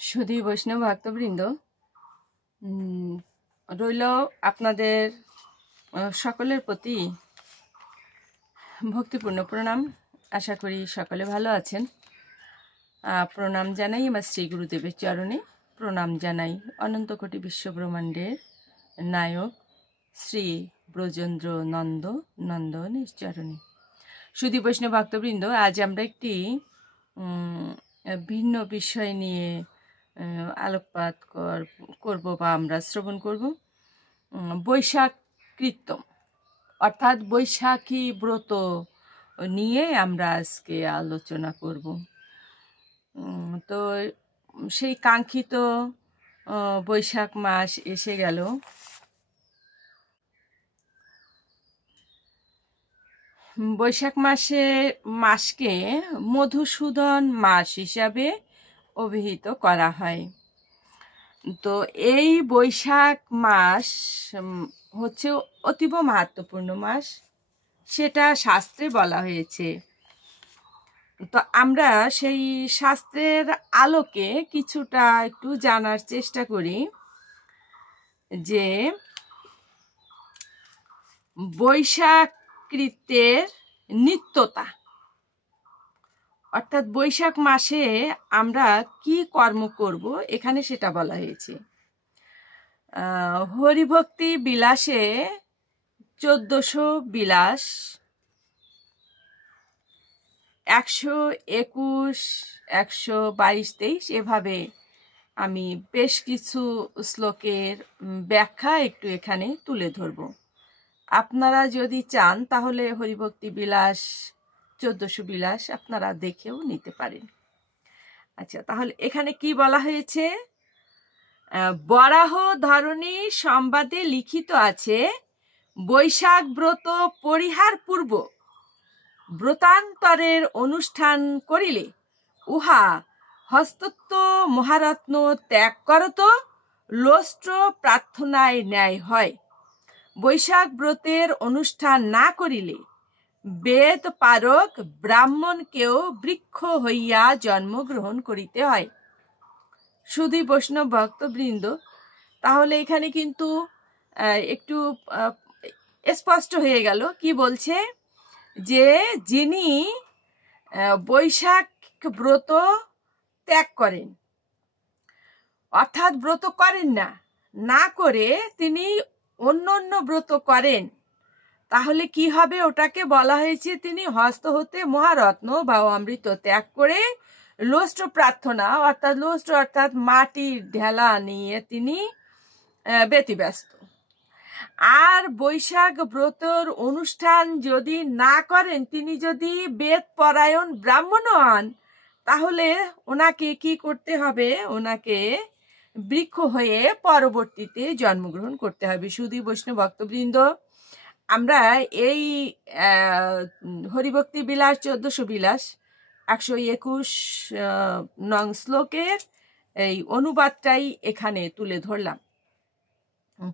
সুধী বৈষ্ণব ভক্তবৃন্দ, রইল আপনাদের সকলের প্রতি ভক্তিপূর্ণ প্রণাম। আশা করি সকলে ভালো আছেন। প্রণাম জানাই আমার শ্রী গুরুদেবের চরণে, প্রণাম জানাই অনন্ত কোটি বিশ্বব্রহ্মাণ্ডের নায়ক শ্রী ব্রজেন্দ্র নন্দনের চরণে। সুধী বৈষ্ণব ভক্তবৃন্দ, আজ আমরা একটি ভিন্ন বিষয় নিয়ে আলোকপাত করব বা আমরা শ্রবণ করব। বৈশাখ কীর্তন অর্থাৎ বৈশাখী ব্রত নিয়ে আমরা আজকে আলোচনা করব। তো সেই কাঙ্ক্ষিত বৈশাখ মাস এসে গেল। বৈশাখ মাসকে মধুসূদন মাস হিসাবে অভিহিত করা হয়। তো এই বৈশাখ মাস হচ্ছে অতীব মাহাত্ম্যপূর্ণ মাস, সেটা শাস্ত্রে বলা হয়েছে। তো আমরা সেই শাস্ত্রের আলোকে কিছুটা একটু জানার চেষ্টা করি যে বৈশাখ কৃত্যের নিত্যতা, অর্থাৎ বৈশাখ মাসে আমরা কি কর্ম করব এখানে সেটা বলা হয়েছে। হরিভক্তি বিলাসে 1400 বিলাস, 121, 122, 23 এভাবে আমি বেশ কিছু শ্লোকের ব্যাখ্যা একটু এখানে তুলে ধরব। আপনারা যদি চান তাহলে হরিভক্তি বিলাস 1400 বিলাস আপনারা দেখেও নিতে পারেন। আচ্ছা, তাহলে এখানে কি বলা হয়েছে? বরাহ ধরণী সংবাদে লিখিত আছে, বৈশাখ ব্রত পরিহার পূর্ব ব্রতান্তরের অনুষ্ঠান করিলে উহা হস্তত্ব মহারত্ন ত্যাগ করত লোষ্ট্র প্রার্থনায় ন্যায় হয়। বৈশাখ ব্রতের অনুষ্ঠান না করিলে বেদ পারক ব্রাহ্মণকেও বৃক্ষ হইয়া জন্মগ্রহণ করিতে হয়। সুধী বৈষ্ণব ভক্তবৃন্দ, তাহলে এখানে কিন্তু একটু স্পষ্ট হয়ে গেল কি বলছে, যে যিনি বৈশাখ ব্রত ত্যাগ করেন, অর্থাৎ ব্রত করেন না করে তিনি অন্য ব্রত করেন, তাহলে কি হবে? ওটাকে বলা হয়েছে তিনি হস্ত হতে মহারত্ন বা অমৃত ত্যাগ করে লোষ্ট্র প্রার্থনা, অর্থাৎ মাটির ঢেলা নিয়ে তিনি ব্যতিব্যস্ত। আর বৈশাখ ব্রতর অনুষ্ঠান যদি না করেন, তিনি যদি বেদ পরায়ণ ব্রাহ্মণ হন, তাহলে ওনাকে কি করতে হবে? ওনাকে বৃক্ষ হয়ে পরবর্তীতে জন্মগ্রহণ করতে হবে। সুধী বৈষ্ণব ভক্তবৃন্দ, আমরা এই হরিভক্তি বিলাস 1400 বিলাস 121 নং শ্লোকের এই অনুবাদটাই এখানে তুলে ধরলাম।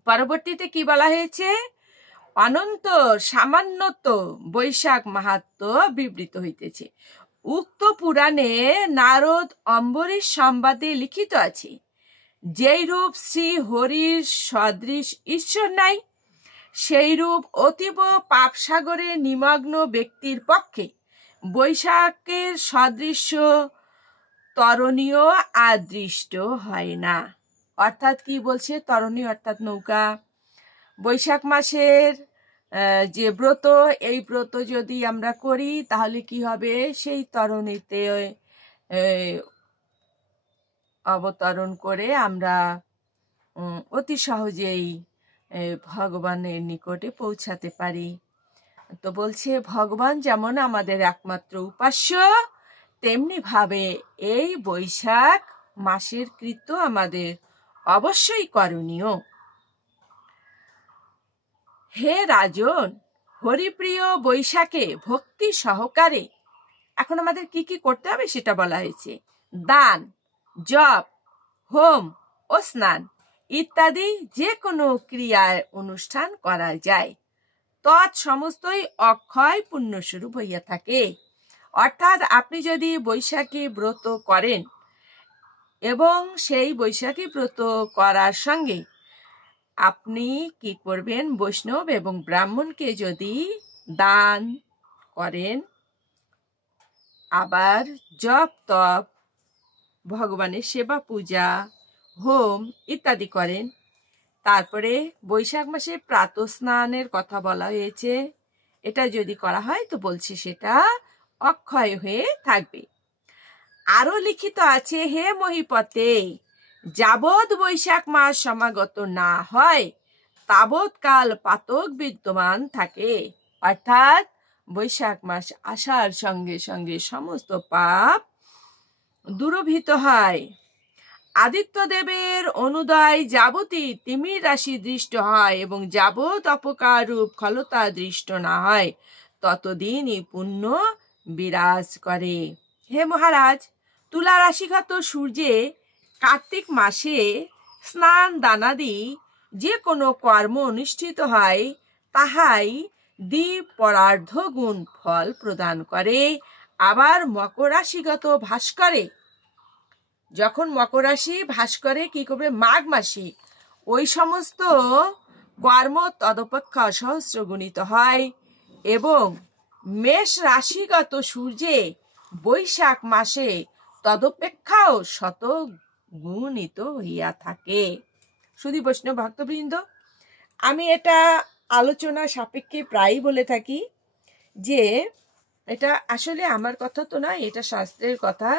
পরবর্তীতে কি বলা হয়েছে? অনন্ত সামান্যত বৈশাখ মাহাত্ম্য বিবৃত হইতেছে। উক্ত পুরাণে নারদ অম্বরীশ সংবাদে লিখিত আছে, যেই রূপ শ্রী হরির সদৃশ ঈশ্বর নাই, সেই রূপ অতীব পাপসাগরে নিমগ্ন ব্যক্তির পক্ষে বৈশাখের সদৃশ্য তরণীয় আদৃষ্ট হয় না। অর্থাৎ কি বলছে? তরণী অর্থাৎ নৌকা। বৈশাখ মাসের যে ব্রত, এই ব্রত যদি আমরা করি তাহলে কি হবে? সেই তরণীতে অবতরণ করে আমরা অতি সহজেই ভগবানের নিকটে পৌঁছাতে পারি। তো বলছে, ভগবান যেমন আমাদের একমাত্র উপাস্য, তেমনি ভাবে এই বৈশাখ মাসের কৃত্য আমাদের অবশ্যই করণীয়। হে রাজন, হরিপ্রিয় বৈশাখে ভক্তি সহকারে এখন আমাদের কি কি করতে হবে সেটা বলা হয়েছে। দান, জপ, হোম ও স্নান ইত্যাদি যে কোনো ক্রিয়ায় অনুষ্ঠান করা যায়, তৎ সমস্তই অক্ষয় পুণ্যস্বরূপ হইয়া থাকে। অর্থাৎ আপনি যদি বৈশাখী ব্রত করেন, এবং সেই বৈশাখী ব্রত করার সঙ্গে আপনি কি করবেন, বৈষ্ণব এবং ব্রাহ্মণকে যদি দান করেন, আবার জপ তপ, ভগবানের সেবা পূজা, হোম ইত্যাদি করেন, তারপরে বৈশাখ মাসে প্রাতঃস্নানের কথা বলা হয়েছে, এটা যদি করা হয় তো বলছি সেটা অক্ষয় হয়ে থাকবে। আরো লিখিত আছে, হে মহিপতে, যাবৎ বৈশাখ মাস সমাগত না হয় তাবৎ কাল পাতক বিদ্যমান থাকে। অর্থাৎ বৈশাখ মাস আসার সঙ্গে সঙ্গে সমস্ত পাপ দূরভূত হয়। আদিত্য দেবের অনুদয় যাবতী তিমির রাশি দৃষ্ট হয় এবং যাবৎ অপকার রূপ খলতা দৃষ্ট না হয় ততদিনই পুণ্য বিরাজ করে। হে মহারাজ, তুলা রাশিগত সূর্যে কার্তিক মাসে স্নান দানাদি যে কোনো কর্ম অনুষ্ঠিত হয় তাহাই দ্বিপরার্ধ গুণ ফল প্রদান করে। আবার মকর রাশিগত ভাস্করে, যখন মকর রাশি ভাস্করে কি করবে, মাঘ মাসে ওই সমস্ত কর্ম তদপেক্ষা সহস্র গুণিত হয় এবং মেষ রাশিগত সূর্যে বৈশাখ মাসে তদপেক্ষাও শত গুণিত হইয়া থাকে। শুধু বৈষ্ণব ভক্তবৃন্দ, আমি এটা আলোচনা সাপেক্ষে প্রায়ই বলে থাকি যে এটা আসলে আমার কথা তো নয়, এটা শাস্ত্রের কথা,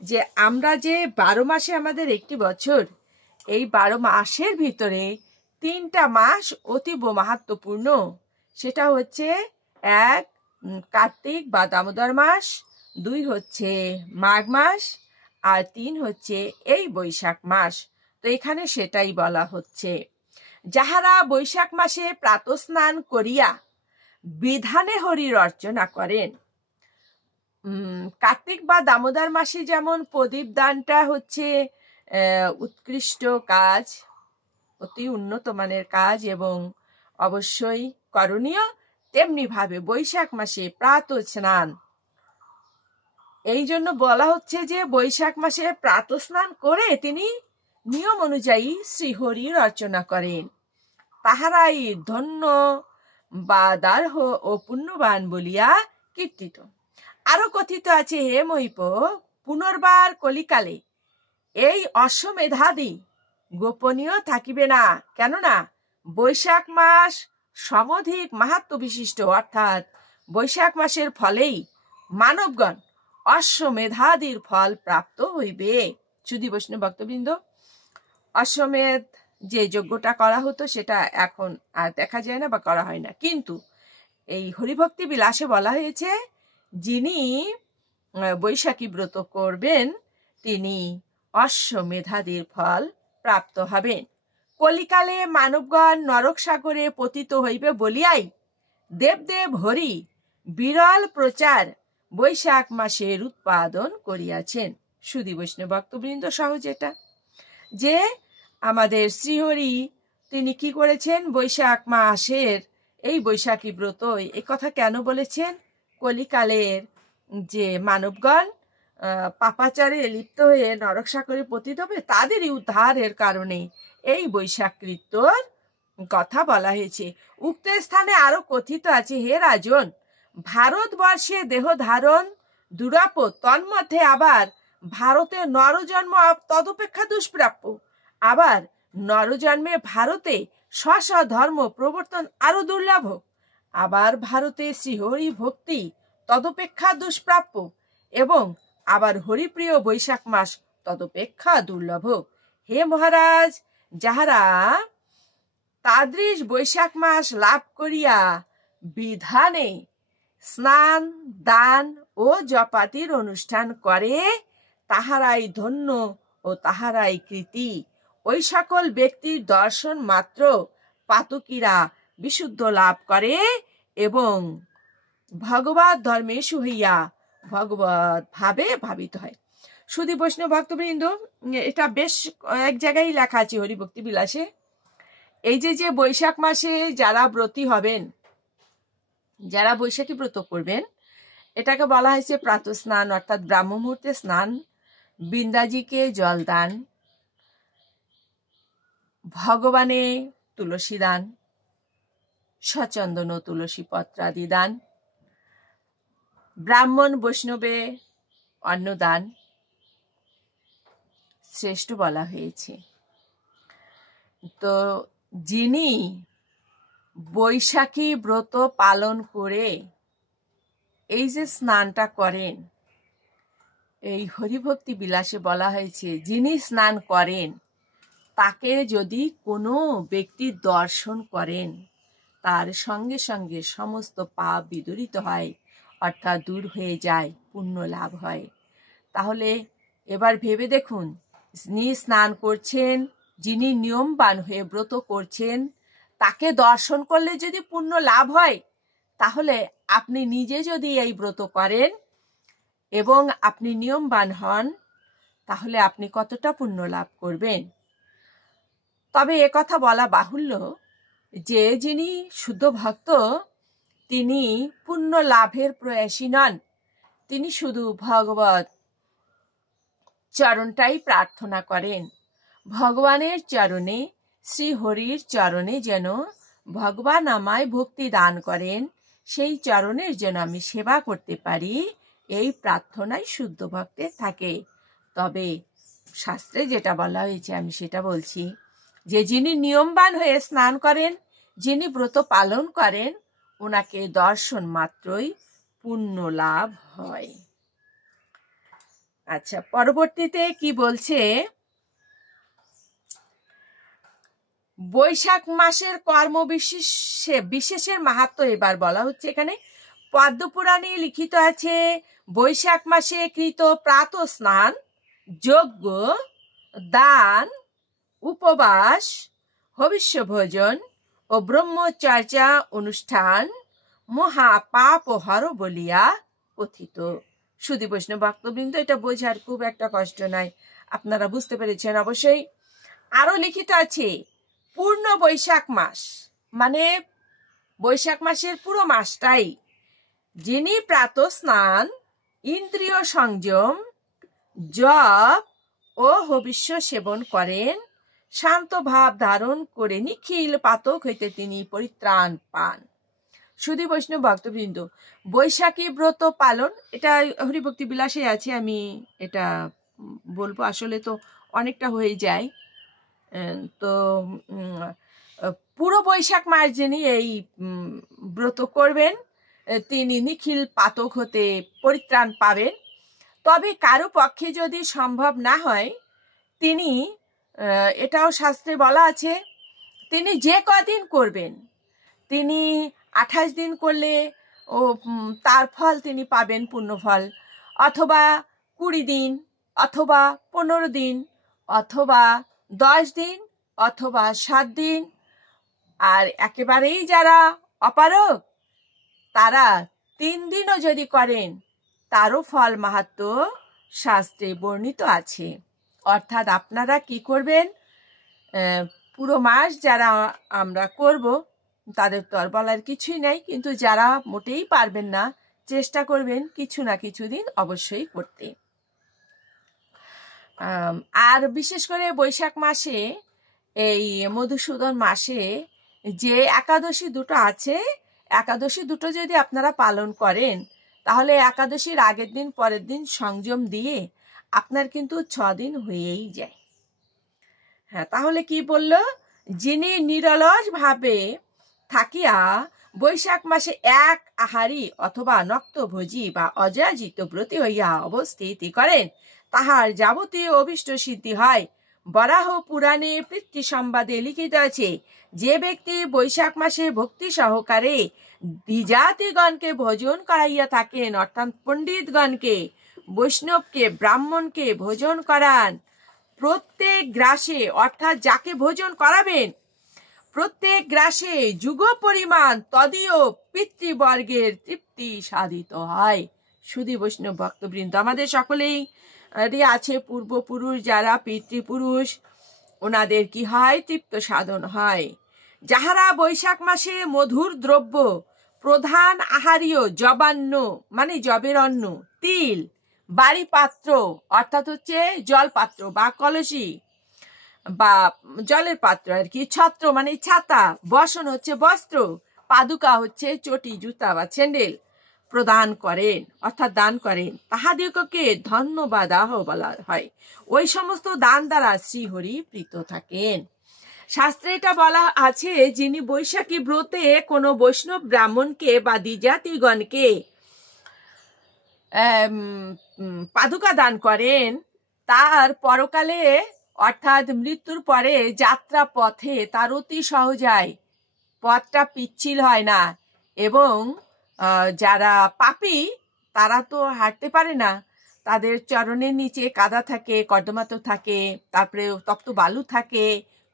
যে আমরা যে 12 মাসে আমাদের একটি বছর, এই 12 মাসের ভিতরে 3টা মাস অতীব মাহাত্ম্যপূর্ণ। সেটা হচ্ছে 1 কার্তিক বা দামোদর মাস, 2 হচ্ছে মাঘ মাস, আর 3 হচ্ছে এই বৈশাখ মাস। তো এখানে সেটাই বলা হচ্ছে, যাহারা বৈশাখ মাসে প্রাতঃস্নান করিয়া বিধানে হরির অর্চনা করেন। কার্তিক বা দামোদর মাসে যেমন প্রদীপ দানটা হচ্ছে উৎকৃষ্ট কাজ, অতি উন্নত মানের কাজ এবং অবশ্যই করণীয়, তেমনি ভাবে বৈশাখ মাসে প্রাতঃ স্নান, এই জন্য বলা হচ্ছে যে বৈশাখ মাসে প্রাতঃ স্নান করে তিনি নিয়ম অনুযায়ী শ্রীহরির অর্চনা করেন, তাহারাই ধন্য বা দার্হ ও পুণ্যবান বলিয়া কীর্তিত। আরো কথিত আছে, হে মহিপ, পুনর্বার কলিকালে এই অশ্বমেধাদি গোপনীয় থাকিবে না, কেননা বৈশাখ মাস সমধিক মাহাত্ম্য বিশিষ্ট। অর্থাৎ বৈশাখ মাসের ফলেই মানবগণ অশ্বমেধাদির ফল প্রাপ্ত হইবে। শুধু বৈষ্ণব ভক্তবৃন্দ, অশ্বমেধ যে যজ্ঞটা করা হতো সেটা এখন আর দেখা যায় না বা করা হয় না, কিন্তু এই হরিভক্তি বিলাসে বলা হয়েছে যিনি বৈশাখী ব্রত করবেন তিনি অশ্বমেধাদির ফল প্রাপ্ত হবেন। কলিকালে মানবগণ নরক সাগরে পতিত হইবে বলিয়াই দেবদেব হরি বিরল প্রচার বৈশাখ মাসের উৎপাদন করিয়াছেন। শুধু বৈষ্ণব ভক্তবৃন্দ সহজ এটা, যে আমাদের শ্রীহরি তিনি কি করেছেন, বৈশাখ মাসের এই বৈশাখী ব্রত এই কথা কেন বলেছেন, কলিকালের যে মানবগণ পাপাচারে লিপ্ত হয়ে নরক সাগরে পতিত হবে তাদেরই উদ্ধারের কারণে এই বৈশাখ কৃত্যর কথা বলা হয়েছে। উক্ত স্থানে আরো কথিত আছে, হে রাজন, ভারতবর্ষে দেহ ধারণ দুরাপদ, তন্মধ্যে আবার ভারতে নরজন্ম তদপেক্ষা দুষ্প্রাপ্য। আবার নরজন্মে ভারতে স্ব ধর্ম প্রবর্তন আরো দুর্লভ। আবার ভারতে শ্রীহরি ভক্তি তদপেক্ষা দুষ্প্রাপ্য এবং আবার হরিপ্রিয় বৈশাখ মাস তদপেক্ষা দুর্লভ। হে মহারাজ, যাহারা তাদৃশ বৈশাখ মাস লাভ করিয়া বিধানে স্নান দান ও জপাতির অনুষ্ঠান করে তাহারাই ধন্য ও তাহারাই কৃতি। ওই সকল ব্যক্তির দর্শন মাত্র পাতকীরা বিশুদ্ধ লাভ করে এবং ভগবত ধর্মেশু হইয়া ভগবত ভাবে ভাবিত হয়। শুধু বৈষ্ণব ভক্তবৃন্দ, এটা বেশ এক জায়গায় লেখা আছে হরিভক্তি বিলাসে, এই যে বৈশাখ মাসে যারা ব্রতী হবেন, যারা বৈশাখী ব্রত করবেন, এটাকে বলা হয়েছে প্রাতঃ স্নান, অর্থাৎ ব্রাহ্ম মুহূর্তে স্নান বৃন্দাজিকে জল দান, ভগবানে তুলসী দান, সচন্দন তুলসী পত্রাদি দান, ব্রাহ্মণ বৈষ্ণবে অন্নদান শ্রেষ্ঠ বলা হয়েছে। তো যিনি বৈশাখী ব্রত পালন করে এই যে স্নানটা করেন, এই হরিভক্তি বিলাসে বলা হয়েছে যিনি স্নান করেন তাকে যদি কোনো ব্যক্তি দর্শন করেন তার সঙ্গে সঙ্গে সমস্ত পাপ বিদূরিত হয়, অর্থাৎ দূর হয়ে যায়, পুণ্য লাভ হয়। তাহলে এবার ভেবে দেখুন, যিনি স্নান করছেন, যিনি নিয়মবান হয়ে ব্রত করছেন, তাকে দর্শন করলে যদি পুণ্য লাভ হয়, তাহলে আপনি নিজে যদি এই ব্রত করেন এবং আপনি নিয়মবান হন, তাহলে আপনি কতটা পুণ্য লাভ করবেন। তবে একথা বলা বাহুল্য যে যিনি শুদ্ধ ভক্ত তিনি পুণ্য লাভের প্রয়াসী নন, তিনি শুধু ভগবত চরণটাই প্রার্থনা করেন। ভগবানের চরণে, শ্রী হরির চরণে যেন ভগবান আমায় ভক্তি দান করেন, সেই চরণের যেন আমি সেবা করতে পারি, এই প্রার্থনাই শুদ্ধ ভক্তের থাকে। তবে শাস্ত্রে যেটা বলা হয়েছে আমি সেটা বলছি, যে যিনি নিয়মবান হয়ে স্নান করেন, যিনি ব্রত পালন করেন, ওনাকে দর্শন মাত্রই পুণ্য লাভ হয়। আচ্ছা, পরবর্তীতে কি বলছে, বৈশাখ মাসের কর্ম বিশেষের মাহাত্ম্য এবার বলা হচ্ছে। এখানে পদ্মপুরাণে লিখিত আছে, বৈশাখ মাসে কৃত প্রাত স্নান, যজ্ঞ, দান, উপবাস, হবিষ্য ভোজন ও ব্রহ্মচর্যা অনুষ্ঠান মহাপাপ হর বলিয়া কথিত। সুধী বৈষ্ণব ভক্তবৃন্দ, এটা বোঝার খুব একটা কষ্ট নাই, আপনারা বুঝতে পেরেছেন অবশ্যই। আরো লিখিত আছে, পূর্ণ বৈশাখ মাস, মানে বৈশাখ মাসের পুরো মাসটাই যিনি প্রাত স্নান, ইন্দ্রিয় সংযম, জপ ও হবিষ্য সেবন করেন, শান্ত ভাব ধারণ করে নিখিল পাতক হইতে তিনি পরিত্রাণ পান। সুধী বৈষ্ণব ভক্তবৃন্দ, বৈশাখী ব্রত পালন, এটা হরিভক্তি বিলাসে আছে, আমি এটা বলবো, আসলে তো অনেকটা হয়ে যায়। তো পুরো বৈশাখ মাস যিনি এই ব্রত করবেন তিনি নিখিল পাতক হতে পরিত্রাণ পাবেন। তবে কারো পক্ষে যদি সম্ভব না হয়, তিনি, এটাও শাস্ত্রে বলা আছে, তিনি যে কদিন করবেন, তিনি 28 দিন করলে তার ফল তিনি পাবেন, পুণ্যফল, অথবা 20 দিন, অথবা 15 দিন, অথবা 10 দিন, অথবা 7 দিন। আর একেবারেই যারা অপারগ তারা 3 দিনও যদি করেন, তারও ফল মাহাত্ম্য শাস্ত্রে বর্ণিত আছে। অর্থাৎ আপনারা কি করবেন, পুরো মাস যারা আমরা করব তাদের তো আর বলার কিছুই নাই, কিন্তু যারা মোটেই পারবেন না, চেষ্টা করবেন কিছু না কিছু দিন অবশ্যই করতে। আর বিশেষ করে বৈশাখ মাসে, এই মধুসূদন মাসে যে একাদশী দুটো আছে, একাদশী দুটো যদি আপনারা পালন করেন, তাহলে একাদশীর আগের দিন পরের দিন সংযম দিয়ে আপনার কিন্তু 6 দিন হয়েই যায়। হ্যাঁ, তাহলে কি বলল, যিনি নিরলস ভাবে থাকিয়া বৈশাখ মাসে এক আহারী অথবা নক্তভোজী বা অযাচিত ব্রতী হইয়া অবস্থিতি করেন, তাহার যাবতীয় অভীষ্ট সিদ্ধি হয়। বরাহ পুরাণে পিতৃ সংবাদে লিখিত আছে, যে ব্যক্তি বৈশাখ মাসে ভক্তি সহকারে দ্বিজাতিগণকে ভোজন করাইয়া থাকেন, অর্থাৎ পণ্ডিতগণকে, বৈষ্ণবকে, ব্রাহ্মণকে ভোজন করান, প্রত্যেক গ্রাসে, অর্থাৎ যাকে ভোজন করাবেন প্রত্যেক গ্রাসে যুগ পরিমাণ তদীয় পিতৃবর্গের তৃপ্তি সাধিত হয়। সুধী বৈষ্ণব ভক্তবৃন্দ, আমাদের সকলেই আছে পূর্বপুরুষ যারা পিতৃপুরুষ, ওনাদের কি হয়, তৃপ্ত সাধন হয়। যাহারা বৈশাখ মাসে মধুর দ্রব্য, প্রধান আহারীয় জবান্ন মানে জবের অন্ন, তিল, বাড়ি পাত্র অর্থাৎ হচ্ছে জল পাত্র বা কলসি বা জলের পাত্র আর কি, ছত্র মানে ছাতা, বসন হচ্ছে বস্ত্র, পাদুকা হচ্ছে চটি, জুতা বা স্যান্ডেল প্রদান করেন অর্থাৎ দান করেন। তাহাদিগকে ধন্যবাদাহ বলা হয়। ওই সমস্ত দান দ্বারা শ্রীহরি প্রীত থাকেন। শাস্ত্রে এটা বলা আছে, যিনি বৈশাখী ব্রতে কোনো বৈষ্ণব ব্রাহ্মণকে বা দ্বিজাতিগণকে পাদুকা দান করেন, তার পরকালে অর্থাৎ মৃত্যুর পরে যাত্রা পথে তার অতি সহজায় পথটা পিচ্ছিল হয় না, এবং যারা পাপী তারা তো হাঁটতে পারে না, তাদের চরণের নিচে কাদা থাকে, কর্দমাত থাকে, তারপরে তপ্ত বালু থাকে,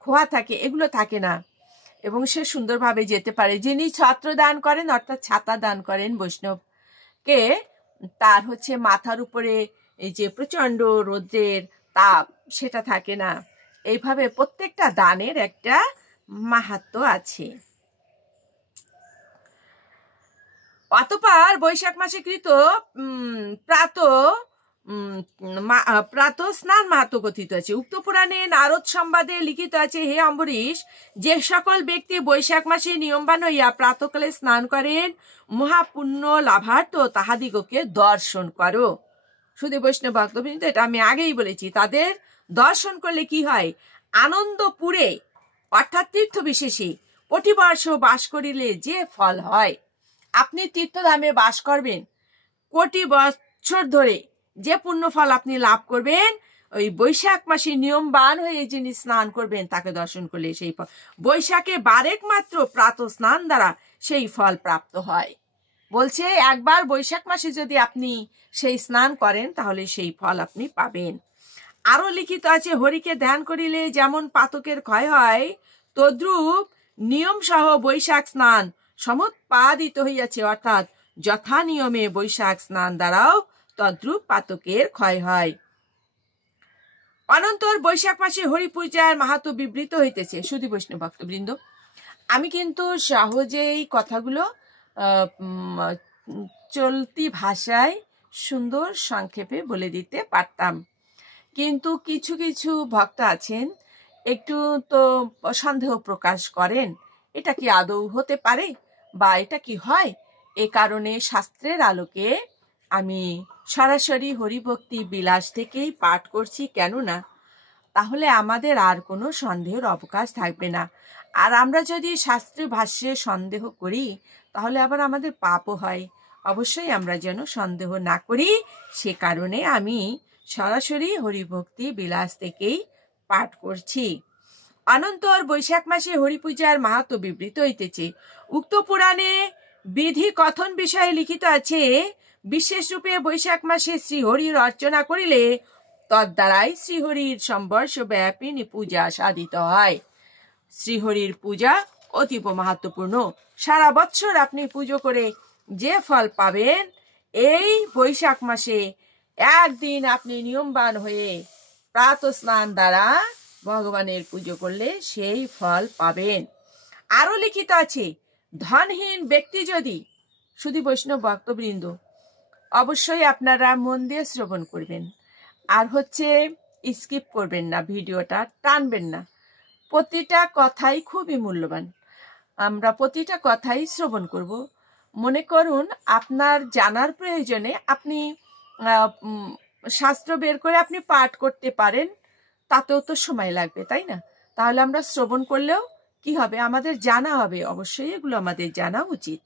খোয়া থাকে, এগুলো থাকে না, এবং সে সুন্দরভাবে যেতে পারে। যিনি ছত্র দান করেন অর্থাৎ ছাতা দান করেন বৈষ্ণবকে, তার হচ্ছে মাথার উপরে এই যে প্রচন্ড রৌদ্রের তাপ সেটা থাকে না। এইভাবে প্রত্যেকটা দানের একটা মাহাত্ম্য আছে। অতঃপর বৈশাখ মাসে কৃত প্রাত স্নান মাহাত্ম্য কথিত আছে। উক্ত পুরাণে নারদ সংবাদে লিখিত আছে, হে অম্বরীশ, যে সকল ব্যক্তি বৈশাখ মাসে নিয়মবান হইয়া প্রাতকালে স্নান করেন, মহাপুণ্য লাভার্থ তাহাদিগকে দর্শন করো। শুধু বৈষ্ণব ভক্তবৃন্দ, এটা আমি আগেই বলেছি, তাদের দর্শন করলে কি হয়? আনন্দপুরে অর্থাৎ তীর্থ বিশেষে কোটিবর্ষ বাস করিলে যে ফল হয়, আপনি তীর্থধামে বাস করবেন, কোটি বছর ধরে যে পুণ্য ফল আপনি লাভ করবেন, ওই বৈশাখ মাসে নিয়মবান হয়ে যিনি স্নান করবেন তাকে দর্শন করলে সেই ফল, বৈশাখে বারেক মাত্র প্রাত স্নান দ্বারা সেই ফল প্রাপ্ত হয়। বলছে একবার বৈশাখ মাসে যদি আপনি সেই স্নান করেন তাহলে সেই ফল আপনি পাবেন। আরো লিখিত আছে, হরিকে ধ্যান করিলে যেমন পাতকের ক্ষয় হয়, তদ্রূপ নিয়ম সহ বৈশাখ স্নান সমুৎপাদিত হইয়াছে, অর্থাৎ যথা নিয়মে বৈশাখ স্নান দ্বারাও তদ্রূপ পাতকের ক্ষয় হয়। অনন্তর বৈশাখ মাসে হরি পূজার মাহাত্ম্য বিবৃত হইতেছে। শুধু বৈষ্ণব ভক্তবৃন্দ, আমি কিন্তু সহজেই কথাগুলো চলতি ভাষায় সুন্দর সংক্ষেপে বলে দিতে পারতাম, কিন্তু কিছু কিছু ভক্ত আছেন একটু তো সন্দেহ প্রকাশ করেন, এটা কি আদৌ হতে পারে বা এটা কি হয়। এ কারণে শাস্ত্রের আলোকে আমি সরাসরি হরিভক্তি বিলাস থেকেই পাঠ করছি, কেননা তাহলে আমাদের আর কোনো সন্দেহের অবকাশ থাকবে না। আর আমরা যদি শাস্ত্রের ভাষ্যে সন্দেহ করি তাহলে আবার আমাদের পাপও হয়। অবশ্যই আমরা যেন সন্দেহ না করি, সে কারণে আমি সরাসরি হরিভক্তি বিলাস থেকেই পাঠ করছি। অনন্তর বৈশাখ মাসে হরিপূজার মাহাত্ম্য বিবৃত হইতেছে। উক্ত পুরাণে বিধি কথন বিষয়ে লিখিত আছে, বিশেষ রূপে বৈশাখ মাসে শ্রীহরির অর্চনা করিলে তদ্বারাই শ্রীহরির সম্বর্ষ ব্যাপিনী পূজা সাধিত হয়। শ্রীহরির পূজা অতীব মাহাত্ম্যপূর্ণ। সারা বছর আপনি পুজো করে যে ফল পাবেন, এই বৈশাখ মাসে একদিন আপনি নিয়মবান হয়ে প্রাত স্নান দ্বারা ভগবানের পুজো করলে সেই ফল পাবেন। আরো লিখিত আছে, ধনহীন ব্যক্তি যদি, শুধু বৈষ্ণব ভক্তবৃন্দ অবশ্যই আপনারা মন দিয়ে শ্রবণ করবেন, আর হচ্ছে স্কিপ করবেন না, ভিডিওটা টানবেন না, প্রতিটা কথাই খুবই মূল্যবান, আমরা প্রতিটা কথাই শ্রবণ করব। মনে করুন আপনার জানার প্রয়োজনে আপনি শাস্ত্র বের করে আপনি পাঠ করতে পারেন, তাতেও তো সময় লাগবে, তাই না? তাহলে আমরা শ্রবণ করলেও কি হবে, আমাদের জানা হবে, অবশ্যই এগুলো আমাদের জানা উচিত।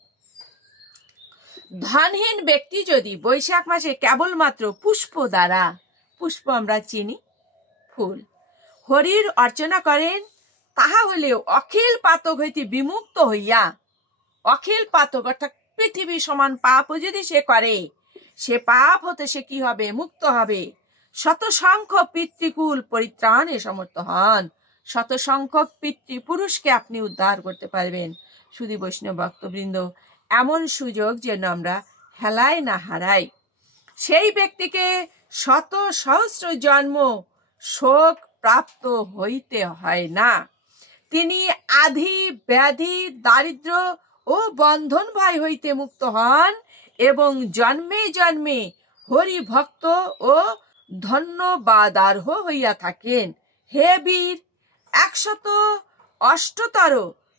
ধনহীন ব্যক্তি যদি বৈশাখ মাসে কেবলমাত্র পুষ্প দ্বারা, পুষ্প আমরা চিনি ফুল, হরির অর্চনা করেন, তাহা হলেও অখিল পাতক হইতে বিমুক্ত হইয়া, অখিল পাতক অর্থাৎ পৃথিবী সমান পাপও যদি সে করে, সে পাপ হতে সে কি হবে, মুক্ত হবে। শত সংখ্যক পিতৃকুল পরিত্রাণে সমর্থ হন, শত সংখ্যক পিতৃপুরুষকে আপনি উদ্ধার করতে পারবেন। শুধু বৈষ্ণব ভক্তবৃন্দ, এমন সুযোগ যেন আমরা হেলায় না হারাই। সেই ব্যক্তিকে শত সহস্র জন্ম শোক প্রাপ্ত হইতে হয় না। তিনি আধি ব্যাধি দারিদ্র ও বন্ধন ভয় হইতে মুক্ত হন এবং জন্মে জন্মে হরি ভক্ত ও ধন্যবাদার্হ হইয়া থাকেন। হে বীর, 108তর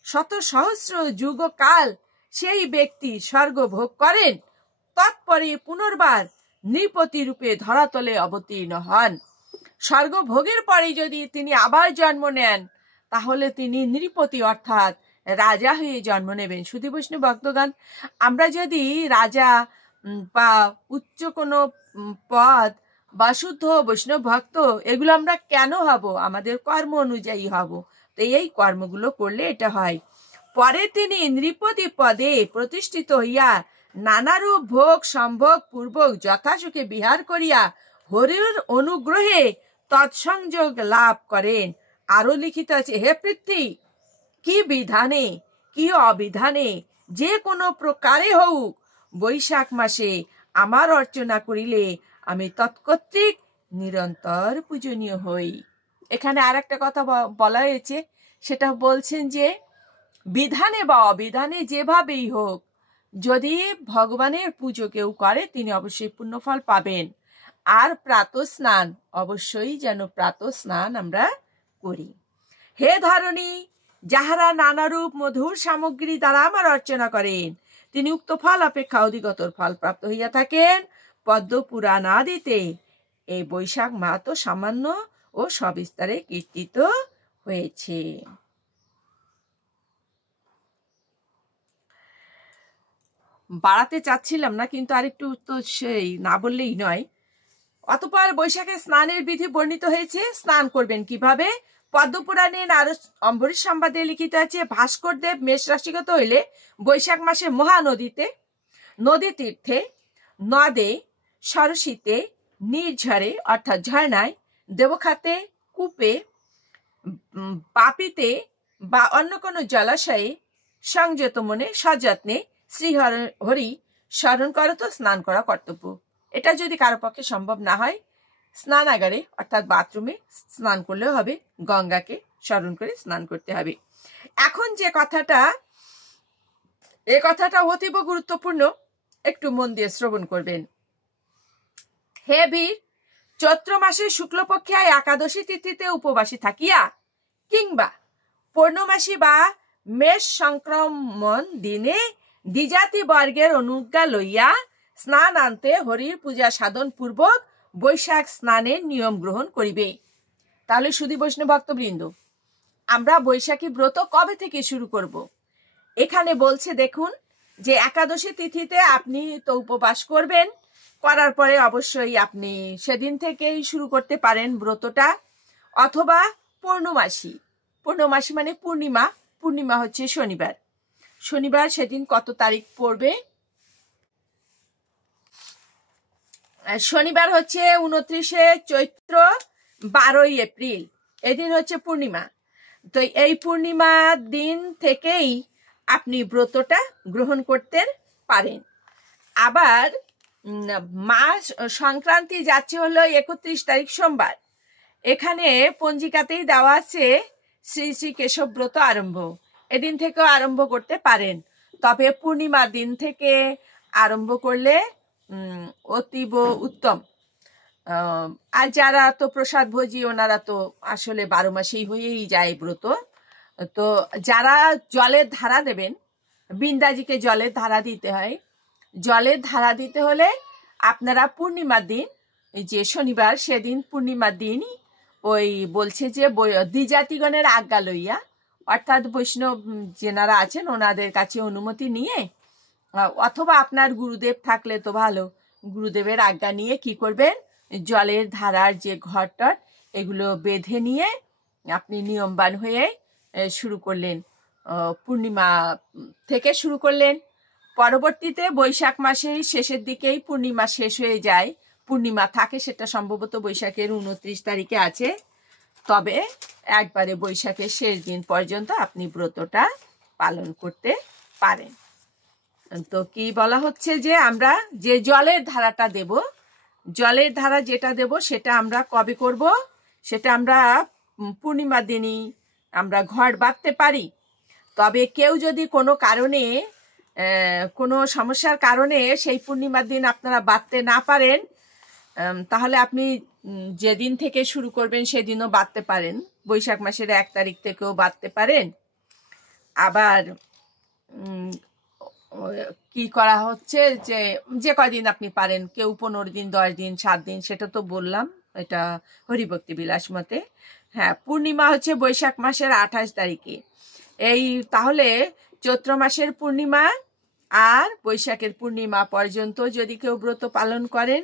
শত সহস্র যুগকাল সেই ব্যক্তি স্বর্গ ভোগ করেন, তৎপরে পুনর্বার নৃপতি রূপে ধরাতলে অবতীর্ণ হন। স্বর্গ ভোগের পরে যদি তিনি আবার জন্ম নেন, তাহলে তিনি নৃপতি অর্থাৎ রাজা হয়ে জন্ম নেবেন। শুধু বৈষ্ণব ভক্তগণ, আমরা যদি রাজা বা উচ্চ কোনো পদ বা শুদ্ধ বৈষ্ণব ভক্ত, এগুলো আমরা কেন হব? আমাদের কর্ম অনুযায়ী হব। তো এই কর্মগুলো করলে এটা হয়। পরে তিনি নৃপতি পদে প্রতিষ্ঠিত হইয়া নানারূপ ভোগ সম্ভোগ পূর্বক যথাসুখে বিহার করিয়া হরির অনুগ্রহে তৎসংযোগ লাভ করেন। আরো লিখিত আছে, হে পৃথ্বী, কি বিধানে কি অবিধানে যে কোনো প্রকারে হোক বৈশাখ মাসে আমার অর্চনা করিলে আমি তৎকর্তৃক নিরন্তর পূজনীয় হই। এখানে আর একটা কথা বলা হয়েছে, সেটা বলছেন যে বিধানে বা অবিধানে যেভাবেই হোক, যদি ভগবানের পুজো কেউ করে তিনি অবশ্যই পুণ্যফল পাবেন। আর প্রাতঃ স্নান, অবশ্যই যেন প্রাতঃ স্নান আমরা করি। হে ধরণী, যাহারা নানারূপ মধুর সামগ্রী দ্বারা আমার অর্চনা করেন, তিনি উক্ত ফল অপেক্ষা অধিকতর ফল প্রাপ্ত হইয়া থাকেন। পদ্ম পুরাণ আদিতে এই বৈশাখ মাহাত্ম্য সামান্য ও সবিস্তারে কীর্তিত হয়েছে। বাড়াতে চাচ্ছিলাম না, কিন্তু আরেকটু তো সেই না বললেই নয়। অতঃপর বৈশাখে স্নানের বিধি বর্ণিত হয়েছে। স্নান করবেন কিভাবে? পদ্মপুরাণে অম্বরীশ সংবাদে লিখিত আছে, ভাস্কর দেব মেষ রাশিগত হইলে বৈশাখ মাসে মহানদীতে, নদী তীর্থে, নদে, সরসীতে, নির্ঝরে অর্থাৎ ঝর্ণায়, দেবখাতে, কূপে, বাপিতে বা অন্য কোনো জলাশয়ে সংযত মনে সযত্নে শ্রী হরি স্মরণ করত স্নান করা কর্তব্য। এটা যদি কারো পক্ষে সম্ভব না হয়, স্নানাগারে অর্থাৎ বাথরুমে স্নান করলেও হবে, গঙ্গাকে স্মরণ করে স্নান করতে হবে। এখন যে কথাটা, এ কথাটা অতীব গুরুত্বপূর্ণ, একটু মন দিয়ে শ্রবণ করবেন। হে বীর, চৈত্র মাসে শুক্লপক্ষে একাদশী তিথিতে উপবাসী থাকিয়া কিংবা পূর্ণমাসী বা মেষ সংক্রমণ দিনে দ্বিজাতি বর্গের অনুজ্ঞা লইয়া স্নান আনতে হরির পূজা সাধন পূর্বক বৈশাখ স্নানের নিয়ম গ্রহণ করিবে। তাহলে শুধু বৈষ্ণব ভক্তবৃন্দ, আমরা বৈশাখী ব্রত কবে থেকে শুরু করব? এখানে বলছে দেখুন, যে একাদশী তিথিতে আপনি তো উপবাস করবেন, করার পরে অবশ্যই আপনি সেদিন থেকেই শুরু করতে পারেন ব্রতটা, অথবা পূর্ণমাসী, পূর্ণমাসী মানে পূর্ণিমা, পূর্ণিমা হচ্ছে শনিবার, শনিবার সেদিন কত তারিখ পড়বে? শনিবার হচ্ছে 29শে চৈত্র, 12ই এপ্রিল, এদিন হচ্ছে পূর্ণিমা। তো এই পূর্ণিমা দিন থেকেই আপনি ব্রতটা গ্রহণ করতে পারেন। আবার মাস সংক্রান্তি যাচ্ছে হলো 31 তারিখ সোমবার। এখানে পঞ্জিকাতেই দেওয়া আছে শ্রী শ্রী কেশব ব্রত আরম্ভ, এদিন থেকেও আরম্ভ করতে পারেন। তবে পূর্ণিমার দিন থেকে আরম্ভ করলে অতীব উত্তম। আর যারা তো প্রসাদ ভোজি, ওনারা তো আসলে 12 মাসেই হয়েই যায় ব্রত। তো যারা জলের ধারা দেবেন, বৃন্দাজিকে জলের ধারা দিতে হয়, জলের ধারা দিতে হলে আপনারা পূর্ণিমার দিন, যে শনিবার, সেদিন পূর্ণিমার দিনই ওই বলছে যে দ্বিজাতিগণের আজ্ঞা লইয়া, অর্থাৎ বৈষ্ণব যেনারা আছেন ওনাদের কাছে অনুমতি নিয়ে, অথবা আপনার গুরুদেব থাকলে তো ভালো, গুরুদেবের আজ্ঞা নিয়ে কি করবেন, জলের ধারার যে ঘরটর এগুলো বেঁধে নিয়ে আপনি নিয়মবান হয়ে শুরু করলেন, পূর্ণিমা থেকে শুরু করলেন। পরবর্তীতে বৈশাখ মাসের শেষের দিকেই পূর্ণিমা শেষ হয়ে যায়, পূর্ণিমা থাকে, সেটা সম্ভবত বৈশাখের 29 তারিখে আছে। তবে একবারে বৈশাখের শেষ দিন পর্যন্ত আপনি ব্রতটা পালন করতে পারেন। তো কি বলা হচ্ছে, যে আমরা যে জলের ধারাটা দেব, জলের ধারা যেটা দেব সেটা আমরা কবে করব? সেটা আমরা পূর্ণিমার দিনই আমরা ঘট বাঁধতে পারি। তবে কেউ যদি কোনো কারণে, কোনো সমস্যার কারণে সেই পূর্ণিমার দিন আপনারা বাঁধতে না পারেন, তাহলে আপনি যেদিন থেকে শুরু করবেন সেদিনও বাঁধতে পারেন, বৈশাখ মাসের 1 তারিখ থেকেও বাঁধতে পারেন। আবার কি করা হচ্ছে যে যে কয়দিন আপনি পারেন, কেউ 15 দিন, 10 দিন, 7 দিন, সেটা তো বললাম, এটা হরিভক্তি বিলাস মতে। হ্যাঁ, পূর্ণিমা হচ্ছে বৈশাখ মাসের 28 তারিখে। এই তাহলে চৈত্র মাসের পূর্ণিমা আর বৈশাখের পূর্ণিমা পর্যন্ত যদি কেউ ব্রত পালন করেন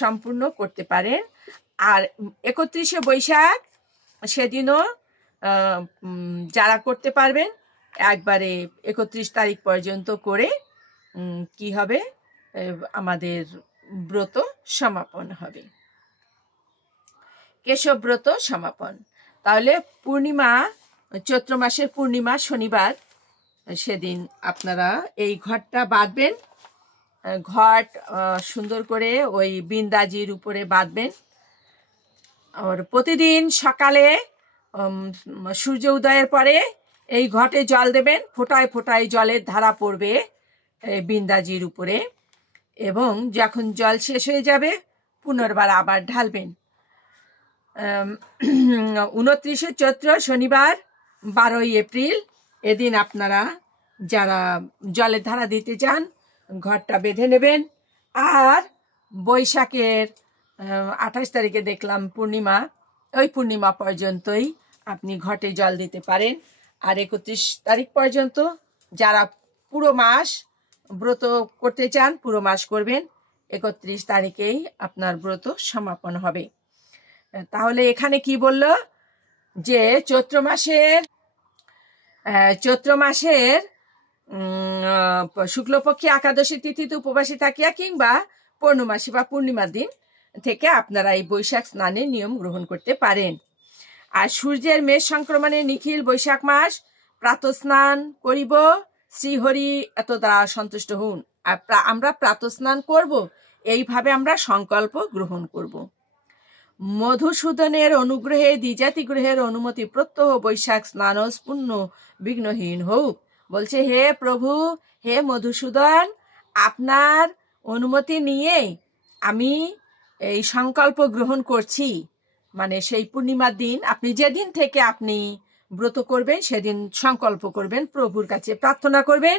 সম্পূর্ণ করতে পারেন। আর 31শে বৈশাখ সেদিনও যারা করতে পারবেন একবারে 31 তারিখ পর্যন্ত করে কি হবে, আমাদের ব্রত সমাপন হবে, কেশব ব্রত সমাপন। তাহলে পূর্ণিমা, চৈত্র মাসের পূর্ণিমা শনিবার, সেদিন আপনারা এই ঘটটা বাঁধবেন। ঘট সুন্দর করে ওই বিন্দাজির উপরে বাঁধবেন। আর প্রতিদিন সকালে সূর্য উদয়ের পরে এই ঘটে জল দেবেন, ফোঁটায় ফোঁটায় জলের ধারা পড়বে বিন্দাজির উপরে, এবং যখন জল শেষ হয়ে যাবে পুনর্বার আবার ঢালবেন। 29শে চৈত্র শনিবার 12ই এপ্রিল এদিন আপনারা যারা জলের ধারা দিতে চান ঘরটা বেঁধে নেবেন। আর বৈশাখের 28 তারিখে দেখলাম পূর্ণিমা, ওই পূর্ণিমা পর্যন্তই আপনি ঘটে জল দিতে পারেন। আর 31 তারিখ পর্যন্ত যারা পুরো মাস ব্রত করতে চান পুরো মাস করবেন, 31 তারিখেই আপনার ব্রত সমাপন হবে। তাহলে এখানে কি বলল যে চৈত্র মাসের শুক্লপক্ষী একাদশী তিথিতে উপবাসী থাকিয়া কিংবা পূর্ণমাসী বা পূর্ণিমার দিন থেকে আপনারা এই বৈশাখ স্নানের নিয়ম গ্রহণ করতে পারেন। আর সূর্যের মেষ সংক্রমণে নিখিল বৈশাখ মাস প্রাতঃস্নান করিব, শ্রীহরি এত দ্বারা সন্তুষ্ট হন। আমরা প্রাতঃস্নান করব, এইভাবে আমরা সংকল্প গ্রহণ করব। মধুসূদনের অনুগ্রহে দ্বিজাতি গ্রহের অনুমতি প্রত্যহ বৈশাখ স্নানস পূর্ণ বিঘ্নহীন হোক। বলছে, হে প্রভু, হে মধুসূদন, আপনার অনুমতি নিয়ে আমি এই সংকল্প গ্রহণ করছি। মানে সেই পূর্ণিমার দিন আপনি যেদিন থেকে আপনি ব্রত করবেন সেদিন সংকল্প করবেন, প্রভুর কাছে প্রার্থনা করবেন,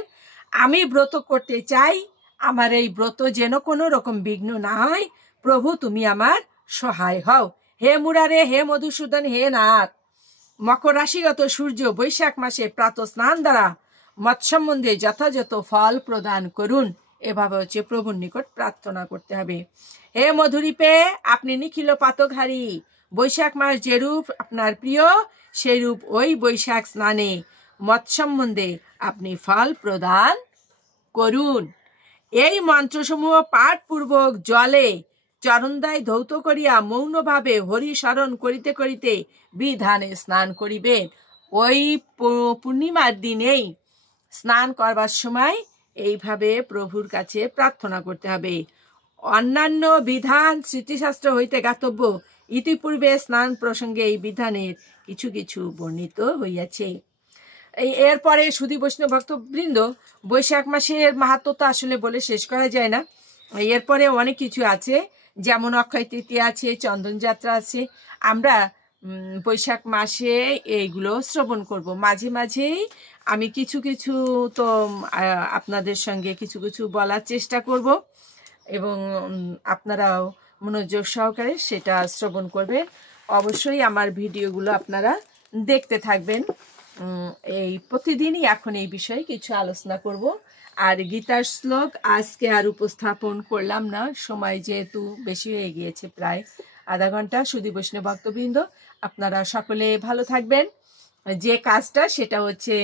আমি ব্রত করতে চাই, আমার এই ব্রত যেন কোনো রকম বিঘ্ন না হয়, প্রভু তুমি আমার সহায় হও। হে মুরারে, হে মধুসূদন, হে নাথ, মকর রাশিগত সূর্য বৈশাখ মাসে প্রাতঃ স্নান দ্বারা মৎ সম্বন্ধে যথাযথ ফল প্রদান করুন। এভাবে হচ্ছে প্রভুর নিকট প্রার্থনা করতে হবে। হে মধুরীপে, আপনি নিখিল পাতকহারী, বৈশাখ মাস যেরূপ আপনার প্রিয় সেইরূপ ওই বৈশাখ স্নানে মৎ সম্বন্ধে আপনি ফল প্রদান করুন। এই মন্ত্রসমূহ পাঠপূর্বক জলে চরণদায় ধৌত করিয়া মৌনভাবে হরি স্মরণ করিতে করিতে বিধানে স্নান করিবেন। ওই পূর্ণিমার দিনেই স্নান করবার সময় এইভাবে প্রভুর কাছে প্রার্থনা করতে হবে। অন্যান্য বিধান স্মৃতিশাস্ত্র হইতে জ্ঞাতব্য, ইতিপূর্বে স্নান প্রসঙ্গে এই বিধানের কিছু কিছু বর্ণিত হইয়াছে। এরপরে সুধী বৈষ্ণব ভক্তবৃন্দ, বৈশাখ মাসের মাহাত্ম্য তো আসলে বলে শেষ করা যায় না। এরপরে অনেক কিছু আছে, যেমন অক্ষয় তৃতীয়া আছে, চন্দন যাত্রা আছে। আমরা বৈশাখ মাসে এইগুলো শ্রবণ করব। মাঝে মাঝেই আমি কিছু কিছু তো আপনাদের সঙ্গে কিছু কিছু বলার চেষ্টা করব, এবং আপনারাও মনোযোগ সহকারে সেটা শ্রবণ করবেন। অবশ্যই আমার ভিডিওগুলো আপনারা দেখতে থাকবেন। এই প্রতিদিনই এখন এই বিষয়ে কিছু আলোচনা করব। আর গীতার শ্লোক আজকে আর উপস্থাপন করলাম না, সময় যেহেতু বেশি হয়ে গিয়েছে, প্রায় আধা ঘন্টা। সুধী বৈষ্ণব ভক্তবৃন্দ, আপনারা সকলে ভালো থাকবেন। যে কাজটা সেটা হচ্ছে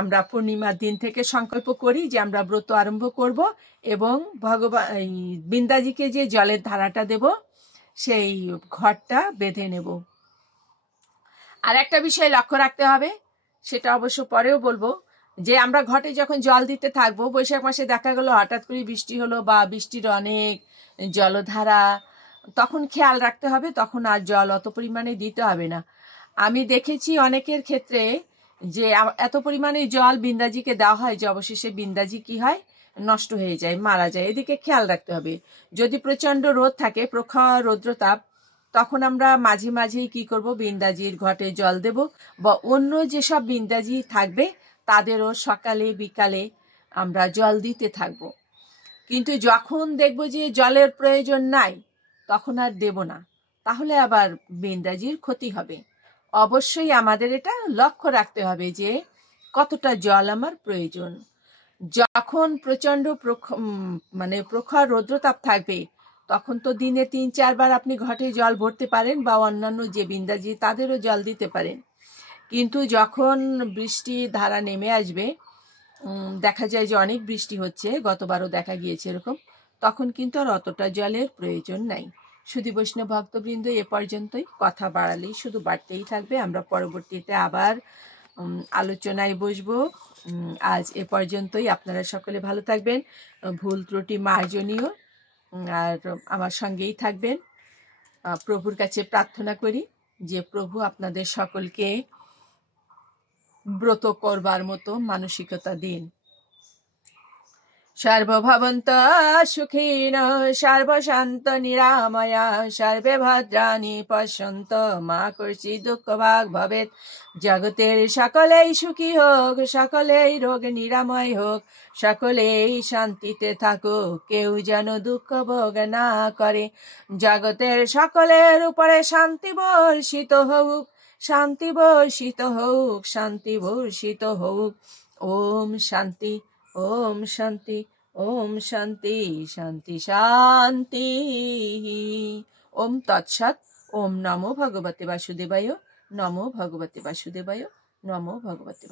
আমরা পূর্ণিমার দিন থেকে সংকল্প করি যে আমরা ব্রত আরম্ভ করব, এবং ভগবান বিন্দাজিকে যে জলের ধারাটা দেব সেই ঘরটা বেঁধে নেব। আর একটা বিষয় লক্ষ্য রাখতে হবে, সেটা অবশ্য পরেও বলবো, যে আমরা ঘটে যখন জল দিতে থাকবো, বৈশাখ মাসে দেখা গেলো হঠাৎ করে বৃষ্টি হলো বা বৃষ্টির অনেক জলধারা, তখন খেয়াল রাখতে হবে, তখন আর জল অত পরিমাণে দিতে হবে না। আমি দেখেছি অনেকের ক্ষেত্রে যে এত পরিমাণে জল বিন্দাজিকে দেওয়া হয় যে অবশেষে বিন্দাজি কি হয়, নষ্ট হয়ে যায়, মারা যায়। এদিকে খেয়াল রাখতে হবে। যদি প্রচণ্ড রোদ থাকে, প্রখর রৌদ্রতাপ, তখন আমরা মাঝে মাঝেই কি করব, বিন্দাজির ঘটে জল দেব, বা অন্য যেসব বিন্দাজি থাকবে তাদেরও সকালে বিকালে আমরা জল দিতে থাকব। কিন্তু যখন দেখব যে জলের প্রয়োজন নাই, তখন আর দেব না, তাহলে আবার বিন্দাজির ক্ষতি হবে। অবশ্যই আমাদের এটা লক্ষ্য রাখতে হবে যে কতটা জল আমার প্রয়োজন। যখন প্রচণ্ড মানে প্রখর রৌদ্রতাপ থাকবে, তখন তো দিনে 3-4 বার আপনি ঘটে জল ভরতে পারেন, বা অন্যান্য যে বিন্দাজি তাদেরও জল দিতে পারেন। কিন্তু যখন বৃষ্টি ধারা নেমে আসবে, দেখা যায় যে অনেক বৃষ্টি হচ্ছে, গতবারও দেখা গিয়েছে এরকম, তখন কিন্তু আর অতটা জলের প্রয়োজন নাই। সুধী বৈষ্ণব ভক্তবৃন্দ, এ পর্যন্তই। কথা বাড়ালেই শুধু বাড়তেই থাকবে। আমরা পরবর্তীতে আবার আলোচনায় বসবো। আজ এ পর্যন্তই। আপনারা সকলে ভালো থাকবেন, ভুল ত্রুটি মার্জনীয়, আর আমার সঙ্গেই থাকবেন। প্রভুর কাছে প্রার্থনা করি যে প্রভু আপনাদের সকলকে ব্রত করবার মতো মানসিকতা দিন। সর্বভবন্ত সুখিন সর্বশান্ত নিরাময়া সর্বে ভদ্রাণি পশ্যন্ত মা কর্ষি দুঃখ ভাগ ভবেত। জগতের সকলেই সুখী হোক, সকলেই রোগ নিরাময় হোক, সকলেই শান্তিতে থাকুক, কেউ যেন দুঃখ ভোগ না করে। জগতের সকলের উপরে শান্তি বর্ষিত হোক, শান্তি বর্ষিত হোক, শান্তি বর্ষিত হোক। ওম শান্তি, ওম শান্তি, ওম শান্তি, শান্তি শান্তি। ওম তৎসৎ। ওম নমো ভগবতে বাসুদেবায়, নমো ভগবতে বাসুদেবায়, নমো ভগবতে।